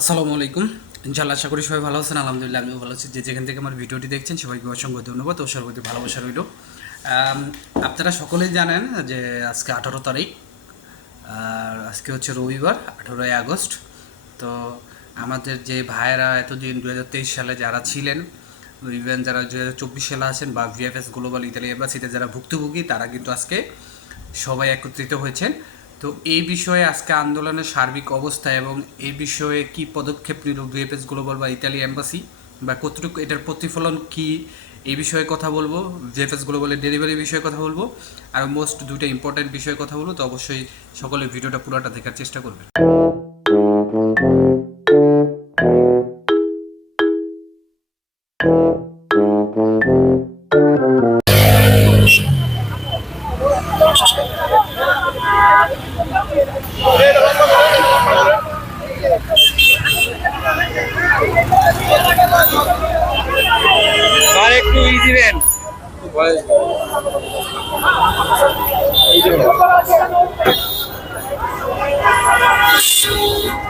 আসসালামু আলাইকুম। ইনশাল্লাহ আশা করি সবাই ভালো আছেন, আলহামদুলিল্লাহ আমিও ভালো আছি। যে যেখান থেকে আমার ভিডিওটি দেখছেন, সবাইকে অসংখ্য ধন্যবাদ ও সর্বতি ভালোবাসা রইল। আপনারা সকলেই জানেন যে আজকে আঠারো তারিখ, আর আজকে হচ্ছে রবিবার, আঠারোই আগস্ট। তো আমাদের যে ভাইয়েরা এতদিন দু হাজার তেইশ সালে যারা ছিলেন, ইভেন যারা দু হাজার চব্বিশ সালে আছেন বা ভিএফএস গ্লোবাল ইতালি এম্বাসিতে যারা ভুক্তভোগী, তারা কিন্তু আজকে সবাই একত্রিত হয়েছেন। তো এই বিষয়ে আজকে আন্দোলনের সার্বিক অবস্থা এবং এই বিষয়ে কি পদক্ষেপ নিল ভিএফএস গ্লোবাল বা ইতালি এম্বাসি? বা কতটুকু এটার প্রতিফলন কি? এই বিষয়ে কথা বলব ভিএফএস গ্লোবালের ডেলিভারি বিষয়ে কথা বলব, আর মোস্ট দুটো ইম্পর্টেন্ট বিষয়ে কথা বলব, তো অবশ্যই সকলে ভিডিওটা পুরোটা দেখার চেষ্টা করবেন।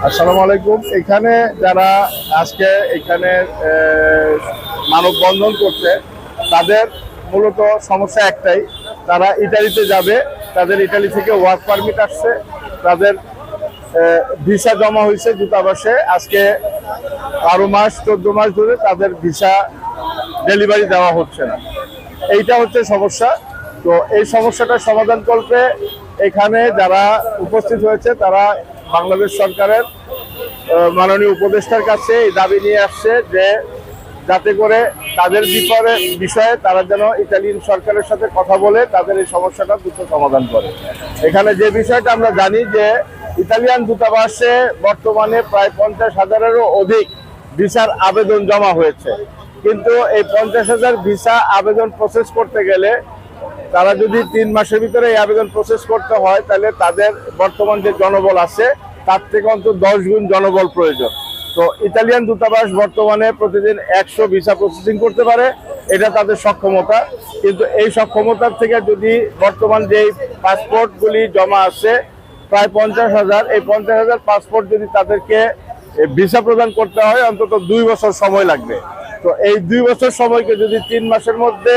আসসালামু আলাইকুম। এখানে যারা আজকে এখানে মানববন্ধন করছে, তাদের মূলত সমস্যা একটাই। তারা ইটালিতে যাবে, তাদের ইটালি থেকে ওয়ার্ক পারমিট আসছে, তাদের ভিসা জমা হয়েছে দূতাবাসে। আজকে বারো মাস, চোদ্দ মাস ধরে তাদের ভিসা ডেলিভারি দেওয়া হচ্ছে না। এইটা হচ্ছে সমস্যা। তো এই সমস্যাটার সমাধান করতে এখানে যারা উপস্থিত হয়েছে, তারা বাংলাদেশ সরকারের মাননীয় উপদেষ্টার কাছে এই দাবি নিয়ে আসছে যে যাতে করে তাদের বিপরে বিষয়ে তারা যেন ইতালিয়ান সরকারের সাথে কথা বলে তাদের এই সমস্যাটা দ্রুত সমাধান করে। এখানে যে বিষয়টা আমরা জানি যে ইতালিয়ান দূতাবাসে বর্তমানে প্রায় পঞ্চাশ হাজারেরও অধিক ভিসার আবেদন জমা হয়েছে। কিন্তু এই পঞ্চাশ হাজার ভিসা আবেদন প্রসেস করতে গেলে তারা যদি তিন মাসের ভিতরে এই আবেদন প্রসেস করতে হয়, তাহলে তাদের বর্তমান যে জনবল আছে, তার থেকে অন্তত দশ গুণ জনবল প্রয়োজন। তো ইতালিয়ান দূতাবাস বর্তমানে প্রতিদিন একশো ভিসা প্রসেসিং করতে পারে, এটা তাদের সক্ষমতা। কিন্তু এই সক্ষমতার থেকে যদি বর্তমান যেই পাসপোর্টগুলি জমা আছে, প্রায় পঞ্চাশ হাজার, এই পঞ্চাশ হাজার পাসপোর্ট যদি তাদেরকে ভিসা প্রদান করতে হয়, অন্তত দুই বছর সময় লাগবে। তো এই দুই বছর সময়কে যদি তিন মাসের মধ্যে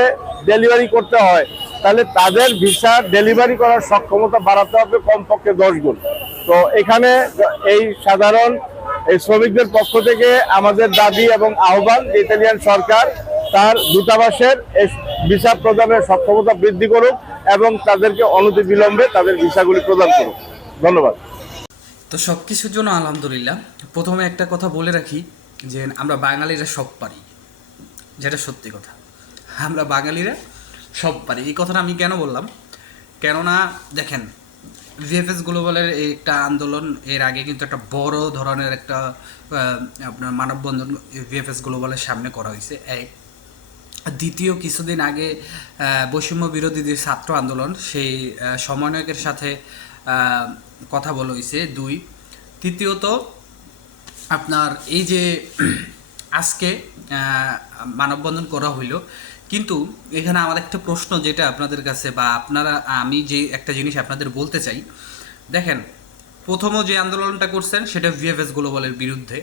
ডেলিভারি করতে হয় তাহলে তাদের ভিসা ডেলিভারি করার সক্ষমতা বাড়াতে হবে কমপক্ষে দশ গুণ। তো এখানে এই সাধারণ এই শ্রমিকদের পক্ষ থেকে আমাদের দাবি এবং আহ্বান ইতালিয়ান সরকার তার দূতাবাসের এই ভিসা প্রদানের সক্ষমতা বৃদ্ধি করুক এবং তাদেরকে অনতি বিলম্বে তাদের ভিসাগুলি প্রদান করুক। ধন্যবাদ। তো সব কিছুর জন্য আলহামদুলিল্লাহ। প্রথমে একটা কথা বলে রাখি যে আমরা বাঙালিরা সব পারি। যেটা সত্যি কথা। আমরা বাঙালিরা সব পারি এই কথাটা আমি কেন বললাম? কেননা, দেখেন ভিএফএস গ্লোবালের একটা আন্দোলন, এর আগে কিন্তু একটা বড় ধরনের একটা আপনার মানববন্ধন ভিএফএস গ্লোবালের সামনে করা হয়েছে। এক দ্বিতীয় কিছুদিন আগে বৈষম্য বিরোধী যে ছাত্র আন্দোলন, সেই সমন্বয়কের সাথে কথা বলা হয়েছে, দুই। তৃতীয়ত, আপনার এই যে, আজকে মানববন্ধন করা হইল কিন্তু এখানে আমার একটা প্রশ্ন যেটা আপনাদের কাছে বা আপনারা, আমি যে একটা জিনিস আপনাদের বলতে চাই। দেখেন প্রথম যে আন্দোলনটা করছেন সেটা ভিএফএস গ্লোবালের বিরুদ্ধে।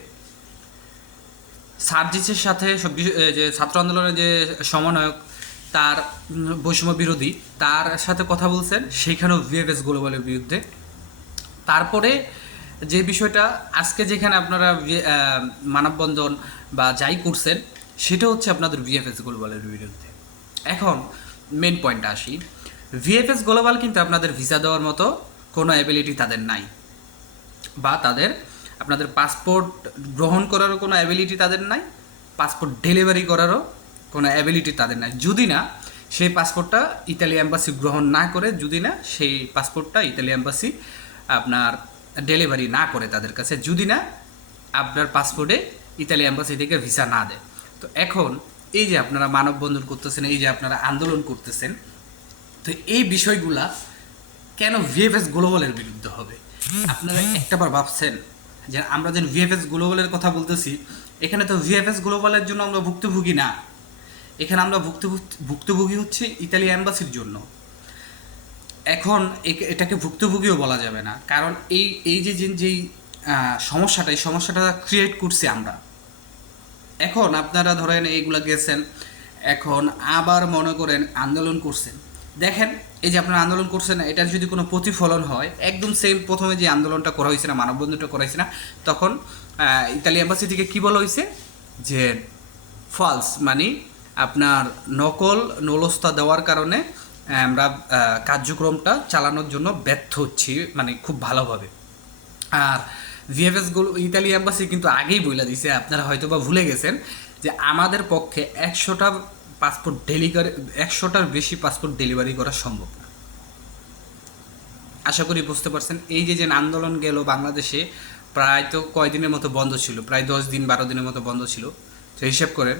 সার্জিসের সাথে যে ছাত্র আন্দোলনের যে সমন্বয়ক, তার বৈষম্য বিরোধী, তার সাথে কথা বলছেন, সেইখানেও ভিএফএস গ্লোবালের বিরুদ্ধে। তারপরে যে বিষয়টা, আজকে যেখানে আপনারা মানববন্ধন বা যাই করছেন সেটা হচ্ছে আপনাদের ভিএফএস গ্লোবালের বিরুদ্ধে। এখন মেন পয়েন্ট আসি। ভিএফএস গ্লোবাল কিন্তু আপনাদের ভিসা দেওয়ার মতো কোনো অ্যাবিলিটি তাদের নাই। বা তাদের আপনাদের পাসপোর্ট গ্রহণ করারও কোনো অ্যাবিলিটি তাদের নাই পাসপোর্ট ডেলিভারি করারও কোনো অ্যাবিলিটি তাদের নাই। যদি না, সেই পাসপোর্টটা ইতালি অ্যাম্বাসি গ্রহণ না করে, যদি না, সেই পাসপোর্টটা ইতালি অ্যাম্বাসি আপনার ডেলিভারি না করে তাদের কাছে। যদি না, আপনার পাসপোর্টে ইতালি অ্যাম্বাসি থেকে ভিসা না দেয়। তো এখন এই যে আপনারা মানববন্ধন করতেছেন, এই যে আপনারা আন্দোলন করতেছেন, তো এই বিষয়গুলা কেন ভিএফএস গ্লোবালের বিরুদ্ধে হবে? আপনারা একটাবার ভাবছেন যে আমরা যে ভিএফএস গ্লোবালের কথা বলতেছি, এখানে তো ভিএফএস গ্লোবালের জন্য আমরা ভুক্তভোগী না। এখানে আমরা ভুক্তভোগী হচ্ছে ইতালি অ্যাম্বাসির জন্য। এখন এটাকে ভুক্তভোগীও বলা যাবে না। কারণ এই এই যে যেই সমস্যাটা, এই সমস্যাটা ক্রিয়েট করছি আমরা। এখন আপনারা ধরেন এইগুলা গেছেন, এখন আবার মনে করেন আন্দোলন করছেন। দেখেন, এই যে আপনারা আন্দোলন করছেন এটার যদি কোনো প্রতিফলন হয়, একদম সেম প্রথমে যে আন্দোলনটা করা হয়েছে না, মানববন্ধনটা করা হয়েছে না, তখন ইতালি এম্বাসি থেকে কী বলা হয়েছে? যে ফলস মানে আপনার নকল নলস্তা দেওয়ার কারণে আমরা কার্যক্রমটা চালানোর জন্য ব্যর্থ হচ্ছি মানে খুব ভালোভাবে। আর ভিএফএসগুলো ইতালি এম্বাসি কিন্তু আগেই বলে দিছে, আপনারা হয়তো বা ভুলে গেছেন, যে আমাদের পক্ষে একশোটা পাসপোর্ট ডেলিভারি একশোটার বেশি পাসপোর্ট ডেলিভারি করা সম্ভব না। আশা করি বুঝতে পারছেন, এই যে যে আন্দোলন গেল বাংলাদেশে, প্রায় তো কয়দিনের মতো বন্ধ ছিল, প্রায় দশ দিন বারো দিনের মতো বন্ধ ছিল। তো হিসাব করেন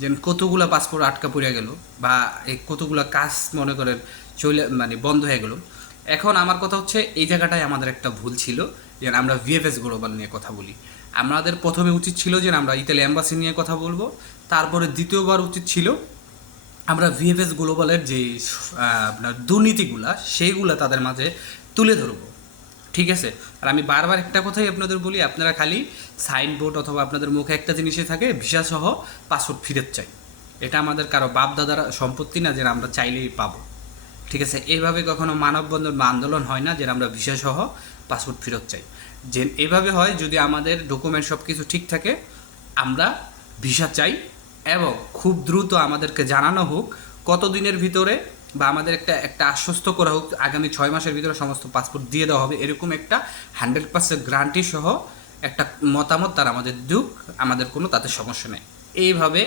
যে কতগুলো পাসপোর্ট আটকা পড়ে গেল, বা এই কতগুলো কাজ মনে করেন চলে মানে বন্ধ হয়ে গেল। এখন আমার কথা হচ্ছে, এই জায়গাটায় আমাদের একটা ভুল ছিল। যে আমরা ভিএফএস গ্লোবাল নিয়ে কথা বলি। আমাদের প্রথমে উচিত ছিল যে আমরা ইতালি অ্যাম্বাসি নিয়ে কথা বলব। তারপরে দ্বিতীয়বার উচিত ছিল আমরা ভিএফএস গ্লোবালের যে আপনার দুর্নীতিগুলা, সেইগুলা তাদের মাঝে তুলে ধরবো। ঠিক আছে? আর আমি বারবার একটা কথাই আপনাদের বলি, আপনারা খালি সাইনবোর্ড অথবা আপনাদের মুখে একটা জিনিসই থাকে ভিসা সহ পাসপোর্ট ফেরত চাই। এটা আমাদের কারও বাপ দাদার সম্পত্তি না যে আমরা চাইলেই পাবো। ঠিক আছে? এইভাবে কখনো মানববন্ধন বা আন্দোলন হয় না যে আমরা ভিসা সহ পাসপোর্ট ফেরত চাই। যে এভাবে হয় যদি আমাদের ডকুমেন্ট সব কিছু ঠিক থাকে, আমরা ভিসা চাই এবং খুব দ্রুত আমাদেরকে জানানো হোক কত দিনের ভিতরে বা আমাদের একটা একটা আশ্বস্ত করা হোক, আগামী ছয় মাসের ভিতরে সমস্ত পাসপোর্ট দিয়ে দেওয়া হবে, এরকম একটা হান্ড্রেড পার্সেন্ট গ্যারান্টি সহ একটা মতামত তারা আমাদের দুক, আমাদের কোনো তাতে সমস্যা নেই। এইভাবে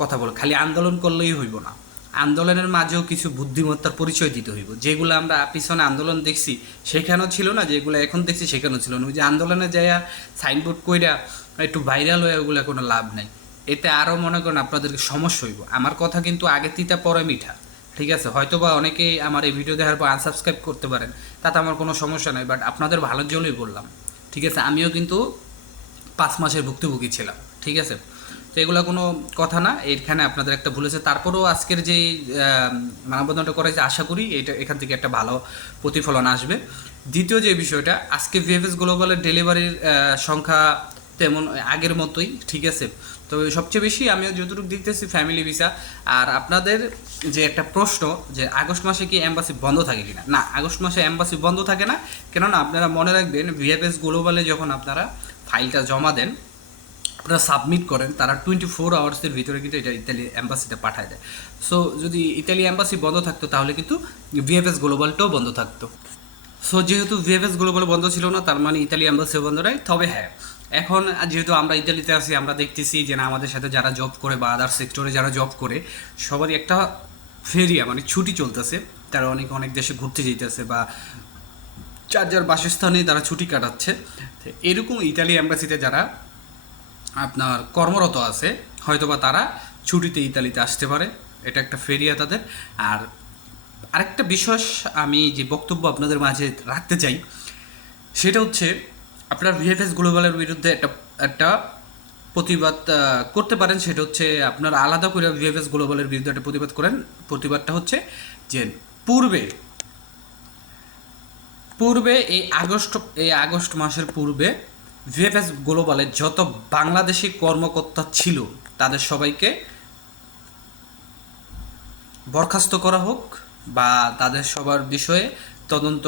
কথা বল, খালি আন্দোলন করলেই হইব না। আন্দোলনের মাঝেও কিছু বুদ্ধিমত্তার পরিচয় দিতে হইব। যেগুলো আমরা পিছনে আন্দোলন দেখছি, সেখানেও ছিল না, যেগুলো এখন দেখছি সেখানেও ছিল না। ওই যে আন্দোলনে যাইয়া সাইনবোর্ড কইরা একটু ভাইরাল হয়ে ওগুলো কোনো লাভ নাই। এতে আরও মনে করেন আপনাদেরকে সমস্যা হইব। আমার কথা কিন্তু আগে তিতা, পরে মিঠা। ঠিক আছে? হয়তো বা অনেকেই আমার এই ভিডিও দেখার পর আনসাবস্ক্রাইব করতে পারেন। তাতে আমার কোনো সমস্যা নাই বাট আপনাদের ভালোর জন্যই বললাম। ঠিক আছে? আমিও কিন্তু পাঁচ মাসের ভুক্তভোগী ছিলাম। ঠিক আছে? তো এগুলো কোনো কথা না, এখানে আপনাদের একটা ভুল হয়েছে। তারপরেও আজকের যে মানববন্ধনটা করেছে আশা করি এটা এখান থেকে একটা ভালো প্রতিফলন আসবে। দ্বিতীয় যে বিষয়টা, আজকে ভিএফএস গ্লোবালের ডেলিভারির সংখ্যা তেমন আগের মতোই, ঠিক আছে? তো সবচেয়ে বেশি আমিও যতটুকু দেখতেছি ফ্যামিলি ভিসা আর আপনাদের যে একটা প্রশ্ন যে আগস্ট মাসে কি এম্বাসি বন্ধ থাকে কিনা? না, আগস্ট মাসে এম্বাসি বন্ধ থাকে না। কেননা আপনারা মনে রাখবেন ভিএফএস গ্লোবালে যখন আপনারা ফাইলটা জমা দেন আপনারা সাবমিট করেন, তারা টোয়েন্টি ফোর আওয়ার্সের ভিতরে কিন্তু এটা ইতালি অ্যাম্বাসিতে পাঠায় দেয়। সো যদি ইতালি অ্যাম্বাসি বন্ধ থাকতো, তাহলে কিন্তু ভিএফএস গ্লোবালটাও বন্ধ থাকতো। সো যেহেতু ভিএফএস গ্লোবাল বন্ধ ছিল না, তার মানে ইতালি অ্যাম্বাসিও বন্ধ নয় তবে হ্যাঁ এখন যেহেতু আমরা ইতালিতে আছি, আমরা দেখতেছি যে না, আমাদের সাথে যারা জব করে বা আদার সেক্টরে যারা জব করে, সবারই একটা ফেরিয়া মানে ছুটি চলতেছে। তারা অনেক অনেক দেশে ঘুরতে যেতেছে বা যার যার বাসস্থানে তারা ছুটি কাটাচ্ছে। এরকম ইতালি অ্যাম্বাসিতে যারা আপনার কর্মরত আছে, হয়তোবা তারা ছুটিতে ইতালিতে আসতে পারে, এটা একটা ফেরিয়া তাদের। আর আরেকটা বিষয় আমি যে বক্তব্য আপনাদের মাঝে রাখতে চাই, সেটা হচ্ছে আপনার ভিএফএস গ্লোবালের বিরুদ্ধে একটা একটা প্রতিবাদ করতে পারেন, সেটা হচ্ছে আপনার আলাদা করে ভিএফএস গ্লোবালের বিরুদ্ধে একটা প্রতিবাদ করেন। প্রতিবাদটা হচ্ছে যে পূর্বে পূর্বে এই আগস্ট এই আগস্ট মাসের পূর্বে ভিএফএস গ্লোবালে যত বাংলাদেশি কর্মকর্তা ছিল, তাদের সবাইকে বরখাস্ত করা হোক বা তাদের সবার বিষয়ে তদন্ত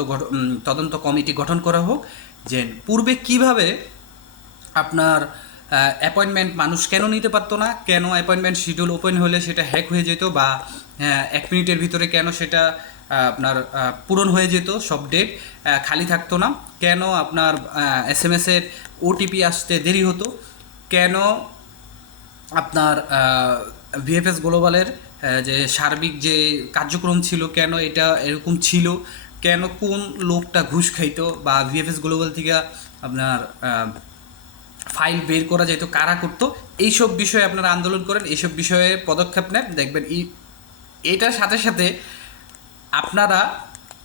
তদন্ত কমিটি গঠন করা হোক, যে পূর্বে কীভাবে আপনার অ্যাপয়েন্টমেন্ট মানুষ কেন নিতে পারতো না, কেন অ্যাপয়েন্টমেন্ট শিডিউল ওপেন হলে সেটা হ্যাক হয়ে যেত বা এক মিনিটের ভিতরে কেন সেটা আপনার পূরণ হয়ে যেত সব ডেট খালি থাকতো না। কেন আপনার এস এম এসের ওটিপি আসতে দেরি হতো? কেন আপনার ভিএফএস গ্লোবালের যে সার্বিক যে কার্যক্রম ছিল, কেন এটা এরকম ছিল? কেন কোন লোকটা ঘুষ খাইতো? বা ভিএফএস গ্লোবাল থেকে আপনার ফাইল বের করা যেত, কারা করতো? এইসব বিষয়ে আপনারা আন্দোলন করেন, এইসব বিষয়ে পদক্ষেপ নেন। দেখবেন এটার সাথে সাথে আপনারা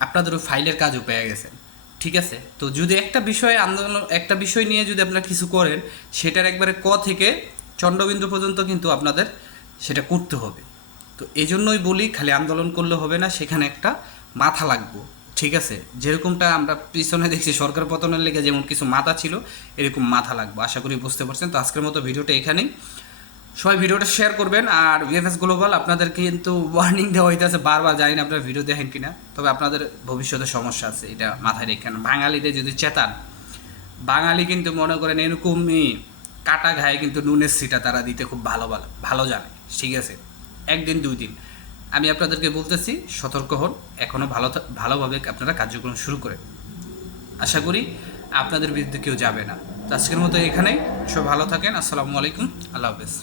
আপনাদের ওই ফাইলের কাজও পেয়ে গেছেন। ঠিক আছে? তো যদি একটা বিষয়ে আন্দোলন, একটা বিষয় নিয়ে যদি আপনারা কিছু করেন, সেটার একবারে ক থেকে চন্দ্রবিন্দু পর্যন্ত কিন্তু আপনাদের সেটা করতে হবে। তো এই জন্যই বলি, খালি আন্দোলন করলে হবে না, সেখানে একটা মাথা লাগবো। ঠিক আছে? যেরকমটা আমরা পিছনে দেখছি, সরকার পতনের লেগে যেমন কিছু মাথা ছিল, এরকম মাথা লাগবে। আশা করি বুঝতে পারছেন। তো আজকের মতো ভিডিওটা এখানেই। সবাই ভিডিওটা শেয়ার করবেন আর ভিএফএস গ্লোবাল আপনাদের কিন্তু ওয়ার্নিং দেওয়া হইতেছে বারবার, জানি না আপনারা ভিডিও দেখেন কিনা, তবে আপনাদের ভবিষ্যতে সমস্যা আছে, এটা মাথায় রেখেন বাঙালিদের যদি চেতান, বাঙালি কিন্তু মনে করেন এরকমই কাটা ঘায়ে কিন্তু নুনের সিটা তারা দিতে খুব ভালো ভালো ভালো জানে, ঠিক আছে? একদিন দুই দিন আমি আপনাদেরকে বলতেছি, সতর্ক হন এখনও ভালো ভালোভাবে আপনারা কার্যক্রম শুরু করেন। আশা করি আপনাদের বিরুদ্ধে কেউ যাবে না। তো আজকের মতো এখানেই সব ভালো থাকেন, আসসালামু আলাইকুম, আল্লাহ হাফেজ।